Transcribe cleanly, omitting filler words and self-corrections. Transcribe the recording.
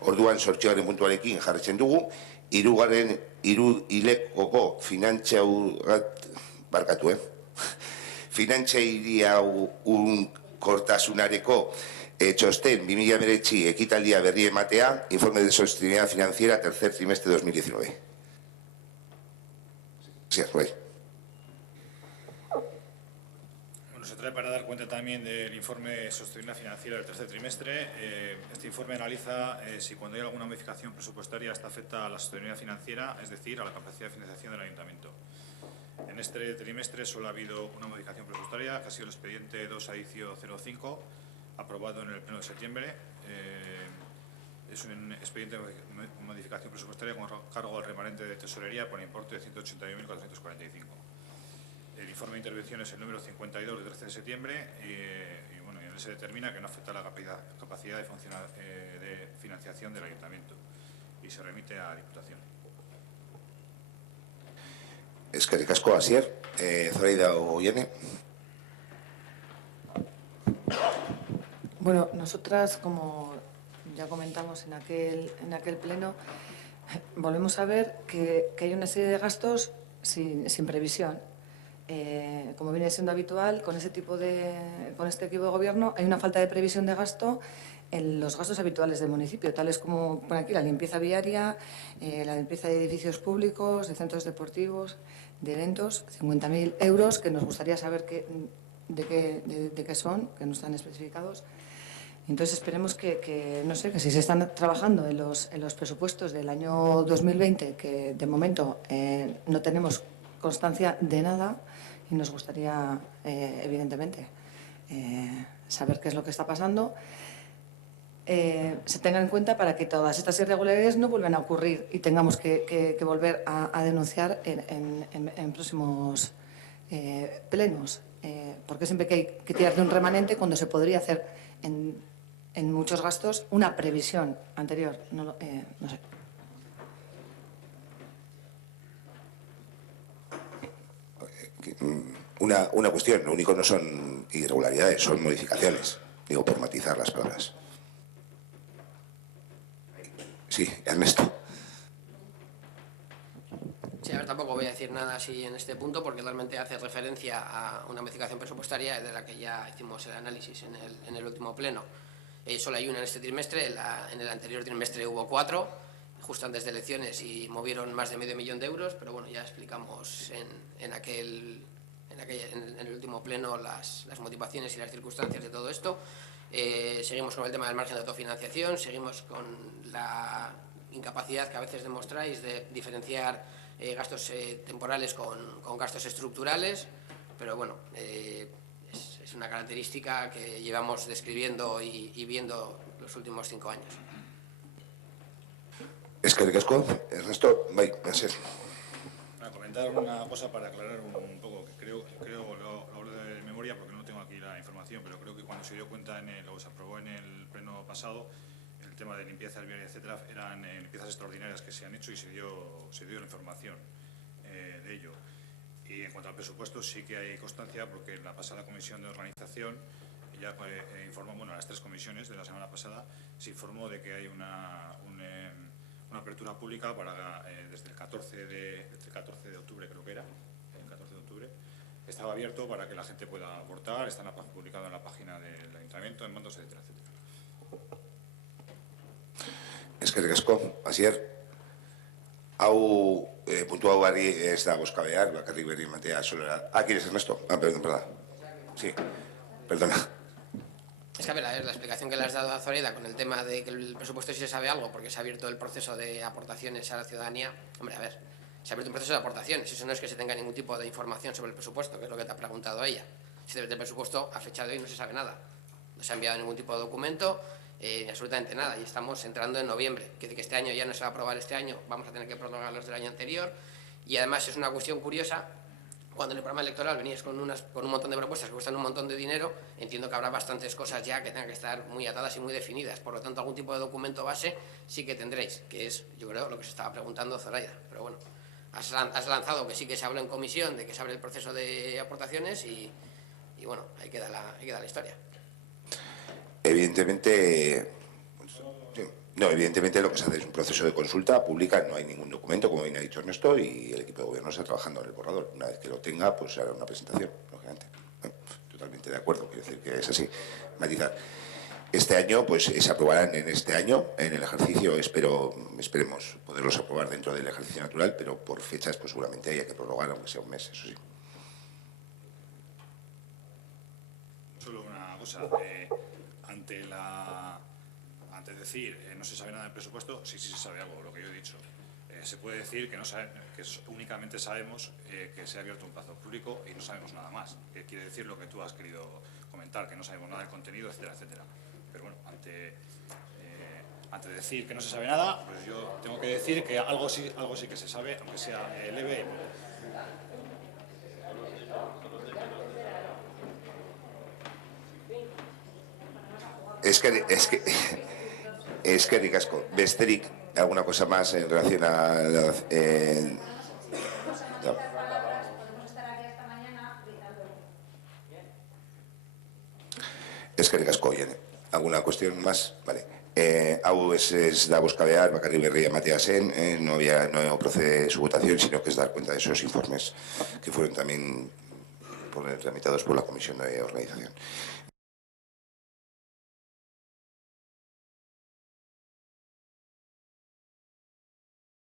Orduan sortxoaren puntuarekin jarretzen dugu, hiru hilekoko finantzaria kortasunareko txosten 2019 ekitaldia berri ematea, informe de sostenibilidad financiera, tercer trimestre de 2019. Sí, Rubén. Bueno, se trae para dar cuenta también del informe de sostenibilidad financiera del tercer trimestre. Este informe analiza si cuando hay alguna modificación presupuestaria esta afecta a la sostenibilidad financiera, es decir, a la capacidad de financiación del ayuntamiento. En este trimestre solo ha habido una modificación presupuestaria, que ha sido el expediente 2/05, aprobado en el pleno de septiembre. Es un expediente de modificación presupuestaria con cargo al remanente de tesorería por importe de 181.445. El informe de intervención es el número 52 del 13 de septiembre y bueno, en él se determina que no afecta a la capacidad de financiación del ayuntamiento y se remite a Diputación. Eskerrik asko, Asier. Zoraida Ollane. Bueno, nosotras, como ya comentamos en aquel pleno, volvemos a ver que hay una serie de gastos sin previsión. Como viene siendo habitual, con este equipo de gobierno hay una falta de previsión de gasto en los gastos habituales del municipio, tales como por aquí la limpieza viaria, la limpieza de edificios públicos, de centros deportivos, de eventos, 50.000 euros, que nos gustaría saber de qué son, que no están especificados. Entonces esperemos no sé, que si se están trabajando en los presupuestos del año 2020, que de momento no tenemos constancia de nada, y nos gustaría, evidentemente, saber qué es lo que está pasando, se tenga en cuenta para que todas estas irregularidades no vuelvan a ocurrir y tengamos que volver a denunciar en próximos plenos. Porque siempre que hay que tirar de un remanente cuando se podría hacer en muchos gastos una previsión anterior. No sé. Una cuestión, lo único no son irregularidades, son modificaciones. Digo, por matizar las palabras. Sí, Ernesto. Sí, a ver, tampoco voy a decir nada así en este punto porque realmente hace referencia a una modificación presupuestaria de la que ya hicimos el análisis en el último pleno. Solo hay una en este trimestre, en el anterior trimestre hubo 4, justo antes de elecciones, y movieron más de medio millón de euros, pero bueno, ya explicamos en el último pleno las motivaciones y las circunstancias de todo esto. Seguimos con el tema del margen de autofinanciación, seguimos con la incapacidad que a veces demostráis de diferenciar gastos temporales con gastos estructurales, pero bueno, es una característica que llevamos describiendo y viendo los últimos 5 años. Eskerrik asko, Ernesto, bai, Asier. Para comentar una cosa, para aclarar un poco, que creo lo hablo de memoria porque no tengo aquí la información, pero creo que cuando se dio cuenta o se aprobó en el pleno pasado, el tema de limpieza viaria, etcétera, eran limpiezas extraordinarias que se han hecho y se dio la información de ello. Y en cuanto al presupuesto, sí que hay constancia porque en la pasada comisión de organización ya informó, bueno, a las 3 comisiones de la semana pasada se informó de que hay una apertura pública para desde el 14 de octubre, creo que era, el 14 de octubre, estaba abierto para que la gente pueda aportar, está publicado en la página del ayuntamiento, en mandos, etcétera, etcétera. Eskerrik asko, Asier. Hau puntu hau bari ez da bozkabear, bakarrik berri ematea solera. ¿Quieres, Ernesto? Perdón. Sí, perdona. Es que a ver, la explicación que le has dado a Zoraida con el tema de que el presupuesto sí se sabe algo porque se ha abierto el proceso de aportaciones a la ciudadanía. Hombre, a ver, se ha abierto un proceso de aportaciones, eso no es que se tenga ningún tipo de información sobre el presupuesto, que es lo que te ha preguntado ella. Si del presupuesto a fecha de hoy no se sabe nada, no se ha enviado ningún tipo de documento, ni absolutamente nada, y estamos entrando en noviembre, quiere decir que este año ya no se va a aprobar este año, vamos a tener que prorrogar los del año anterior, y además es una cuestión curiosa. Cuando en el programa electoral veníais con un montón de propuestas que cuestan un montón de dinero, entiendo que habrá bastantes cosas ya que tengan que estar muy atadas y muy definidas. Por lo tanto, algún tipo de documento base sí que tendréis, que es, yo creo, lo que se estaba preguntando Zoraida. Pero bueno, has lanzado que sí que se habló en comisión de que se abre el proceso de aportaciones y bueno, ahí queda la historia. Evidentemente... Sí. No, evidentemente lo que se hace es un proceso de consulta pública, no hay ningún documento, como bien ha dicho Ernesto, y el equipo de gobierno está trabajando en el borrador. Una vez que lo tenga, pues se hará una presentación, lógicamente. Totalmente de acuerdo, quiero decir que es así. Matizar. Este año, pues se aprobarán en este año, en el ejercicio, esperemos poderlos aprobar dentro del ejercicio natural, pero por fechas, pues seguramente haya que prorrogar, aunque sea un mes, eso sí. Solo una cosa, ante decir no se sabe nada del presupuesto, sí se sabe algo, lo que yo he dicho. Se puede decir que únicamente sabemos que se ha abierto un plazo público y no sabemos nada más. Que quiere decir lo que tú has querido comentar, que no sabemos nada del contenido, etcétera, etcétera. Pero bueno, ante decir que no se sabe nada, pues yo tengo que decir que algo sí que se sabe, aunque sea leve y poco. Es que ricasco. Besterik, ¿alguna cosa más en relación a la... no. Es que ricasco, oye. ¿Alguna cuestión más? Vale. Hau es da boscabear, bakarrik berria Mateasen, no procede su votación, sino que es dar cuenta de esos informes que fueron también tramitados por la Comisión de Organización.